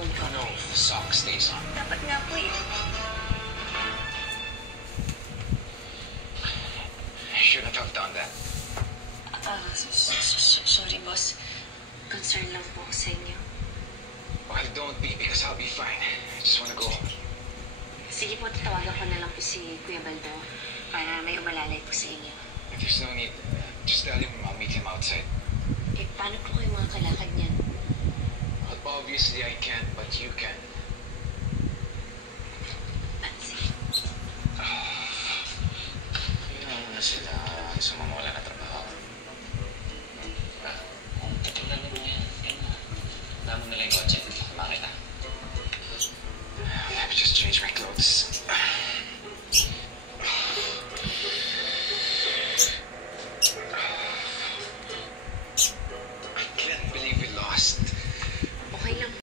tungkol doon. No, the sock stays on. Dapat nga po eh. I shouldn't have done that. Sorry, boss. Concern lang po ako sa inyo. Well, don't be, because I'll be fine. I just wanna go home. Sige po, tatawagan ko na lang po si Kuya Baldo para may umalalay po sa inyo. If there's no need, just tell him I'll meet him outside. Eh, paano po kayo mga kalakad niyan? Well, obviously I can't, but you can.